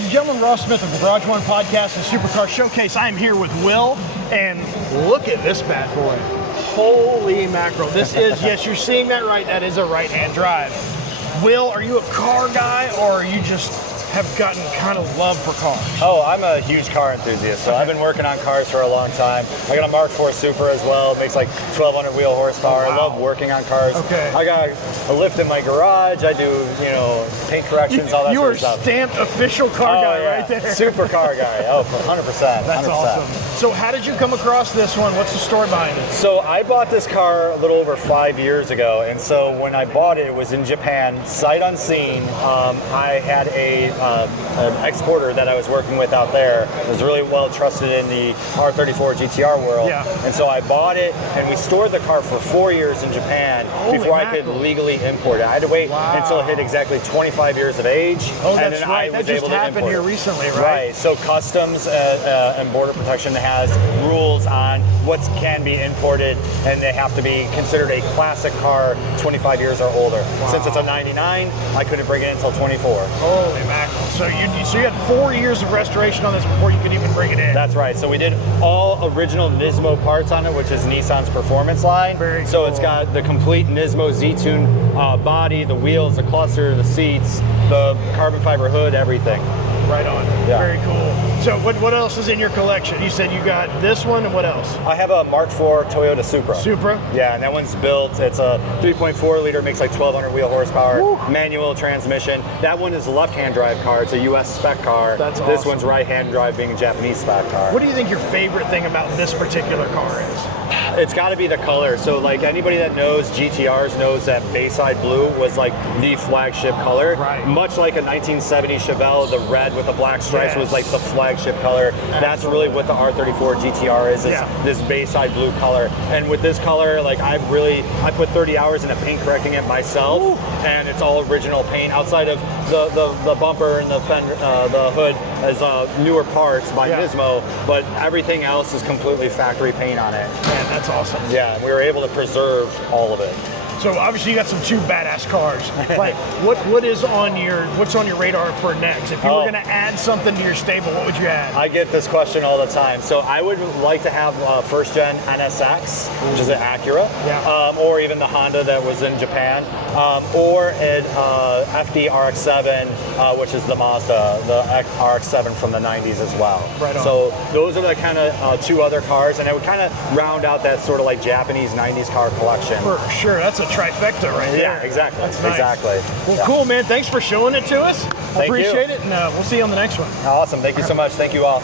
Ladies and gentlemen, Ross Smith of the Garage One Podcast and Supercar Showcase. I'm here with Will, and look at this bad boy. Holy mackerel. This is, yes, you're seeing that right, that is a right-hand drive. Will, are you a car guy, or are you just have gotten kind of love for cars? Oh, I'm a huge car enthusiast, so I've been working on cars for a long time. I got a Mark IV Supra as well. It makes like 1,200 wheel horsepower. Oh, wow. I love working on cars. Okay. I got a lift in my garage. I do, paint corrections, all that You sort are of stuff. stamped official car guy right there. Super car guy. Oh, 100%. That's 100%. awesome. So how did you come across this one? What's the story behind it? So I bought this car a little over 5 years ago, and so when I bought it, it was in Japan, sight unseen. I had an exporter that I was working with out there. It was really well trusted in the R34 GTR world. Yeah. And so I bought it, and we stored the car for 4 years in Japan before I could legally import it. I had to wait until it hit exactly 25 years of age. Oh, and that's then right. I That was just able to happened import here it. recently, right? Right. So Customs and Border Protection has rules on what can be imported, and they have to be considered a classic car 25 years or older. Since it's a 99, I couldn't bring it in until 24. Holy mackerel. So you had 4 years of restoration on this before you could even bring it in. That's right. So we did all original Nismo parts on it, which is Nissan's performance line. Very So cool. it's got the complete Nismo Z-Tune body, the wheels, the cluster, the seats, the carbon fiber hood, everything. Right on. Yeah. Very cool. So what else is in your collection? You said you got this one, and what else? I have a Mark IV Toyota Supra. Supra? Yeah, and that one's built. It's a 3.4 liter, makes like 1,200 wheel horsepower, Woo. manual transmission. That one is a left-hand drive car. It's a US spec car. That's This awesome. one's right-hand drive, being a Japanese spec car. What do you think your favorite thing about this particular car is? It's got to be the color. So like anybody that knows GTRs knows that Bayside Blue was like the flagship color. Right. Much like a 1970 Chevelle, the red with the black stripes was like the flagship color. That's really what the R34 GTR is this Bayside Blue color. And with this color, like I put 30 hours into paint correcting it myself. Ooh. And it's all original paint outside of the bumper and the fender, the hood as newer parts by Nismo, but everything else is completely factory paint on it. Man, that's awesome. Yeah, and we were able to preserve all of it. So obviously you got some two badass cars. Like what's on your radar for next? If you were gonna add something to your stable, what would you add? I get this question all the time. So I would like to have first gen NSX, which is an Acura, or even the Honda that was in Japan, or an FD RX-7, which is the Mazda, the RX-7 from the 90s as well. Right on. So those are the kind of two other cars, and it would kind of round out that sort of like Japanese 90s car collection. For sure, that's a trifecta right there. Yeah, exactly. That's nice. Exactly. Well, cool, man. Thanks for showing it to us. Thank you. Appreciate it, and we'll see you on the next one. Awesome. Thank you so much. Thank you all.